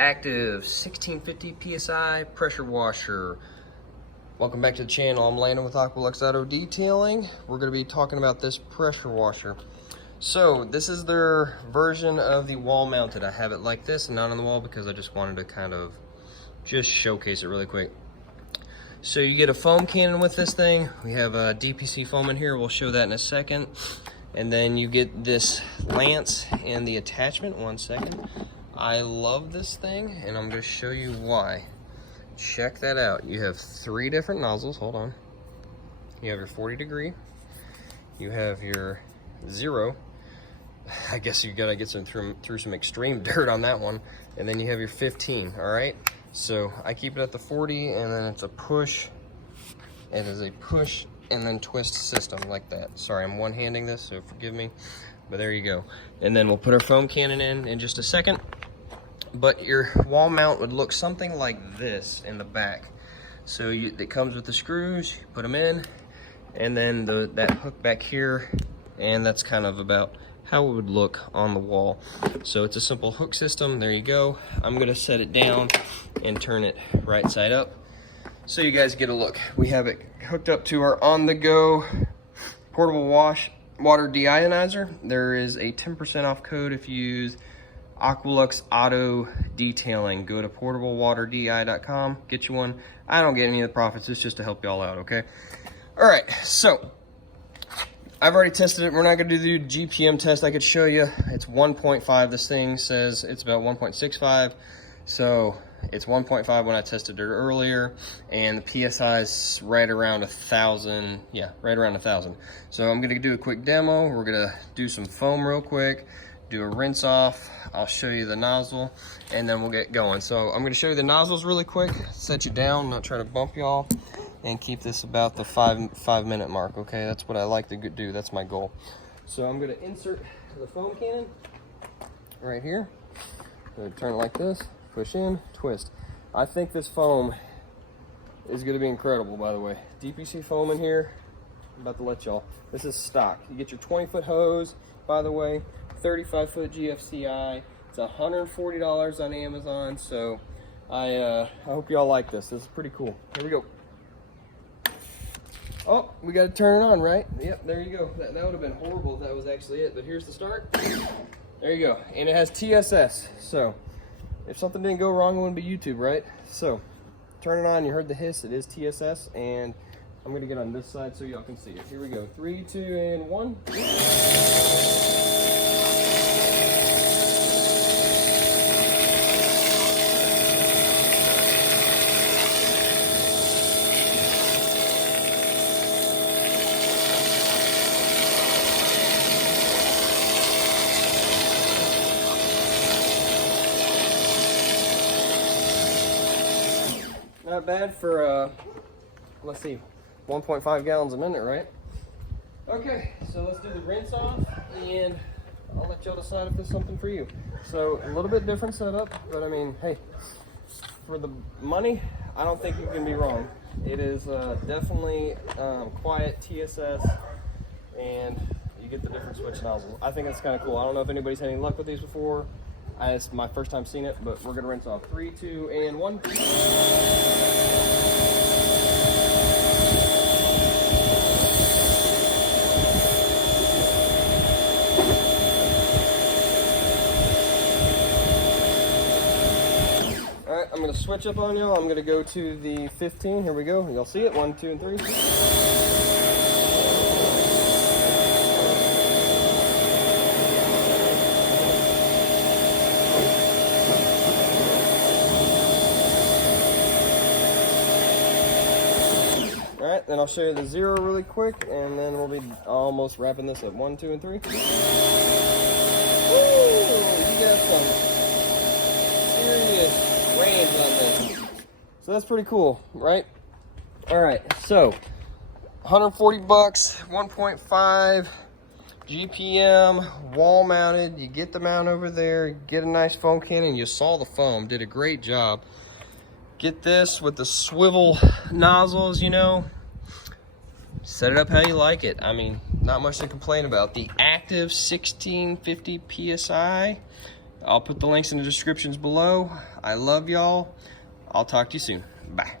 active 1650 PSI pressure washer. Welcome back to the channel. I'm Landon with AQUALUX Auto Detailing. We're going to be talking about this pressure washer. So this is their version of the wall mounted. I have it like this and not on the wall because I just wanted to kind of just showcase it really quick. So you get a foam cannon with this thing. We have a DPC foam in here. We'll show that in a second. And then you get this lance and the attachment. One second. I love this thing and I'm going to show you why. Check that out. You have 3 different nozzles. Hold on. You have your 40 degree. You have your 0. I guess you gotta get some through some extreme dirt on that one. And then you have your 15. All right. So I keep it at the 40, and then it's a push. It is a push and then twist system like that. Sorry, I'm one-handing this, so forgive me. But there you go. And then we'll put our foam cannon in just a second. But your wall mount would look something like this in the back. So it comes with the screws, you put them in, and then that hook back here, and that's kind of about how it would look on the wall. So it's a simple hook system. There you go. I'm gonna set it down and turn it right side up so you guys get a look. We have it hooked up to our on-the-go portable water deionizer. There is a 10% off code if you use AQUALUX Auto Detailing. Go to portablewaterdei.com, get you one. I don't get any of the profits, it's just to help y'all out, okay? All right, so I've already tested it. We're not gonna do the GPM test. I could show you. It's 1.5. This thing says it's about 1.65. So it's 1.5 when I tested it earlier, and the PSI is right around 1,000. Yeah, right around 1,000. So I'm gonna do a quick demo. We're gonna do some foam real quick, do a rinse off. I'll show you the nozzle, and then we'll get going. So I'm gonna show you the nozzles really quick, set you down, not try to bump y'all, and keep this about the 5 minute mark, okay? That's what I like to do, that's my goal. So I'm gonna insert the foam cannon right here. Gonna turn it like this, push in, twist. I think this foam is gonna be incredible, by the way. DPC foam in here, I'm about to let y'all. This is stock. You get your 20-foot hose, by the way, 35-foot GFCI. It's $140 on Amazon, so I hope y'all like this. This is pretty cool. Here we go. Oh, we got to turn it on, right? Yep, there you go. That would have been horrible if that was actually it, but here's the start. There you go. And it has TSS, so if something didn't go wrong, it wouldn't be YouTube, right? So turn it on. You heard the hiss. It is TSS, and I'm going to get on this side so y'all can see it. Here we go. 3, 2, and 1. Not bad for, let's see, 1.5 gallons a minute, right? Okay, so let's do the rinse off, and I'll let y'all decide if this is something for you. So a little bit different setup, but I mean, hey, for the money, I don't think you can be wrong. It is definitely quiet TSS, and you get the different switch nozzle. I think it's kind of cool. I don't know if anybody's had any luck with these before. It's my first time seeing it, but we're gonna rinse off. 3, 2, and 1. All right, I'm gonna switch up on y'all. I'm gonna go to the 15. Here we go. Y'all see it? 1, 2, and 3. Alright, then I'll show you the 0 really quick, and then we'll be almost wrapping this up. 1, 2, and 3. Woo! You got some serious range on this. So that's pretty cool, right? Alright, so 140 bucks, 1.5 GPM, wall mounted. You get the mount over there, get a nice foam cannon. You saw the foam, did a great job. Get this with the swivel nozzles, you know. Set it up how you like it. I mean, not much to complain about. The active 1650 PSI I'll put the links in the descriptions below. I love y'all. I'll talk to you soon. Bye.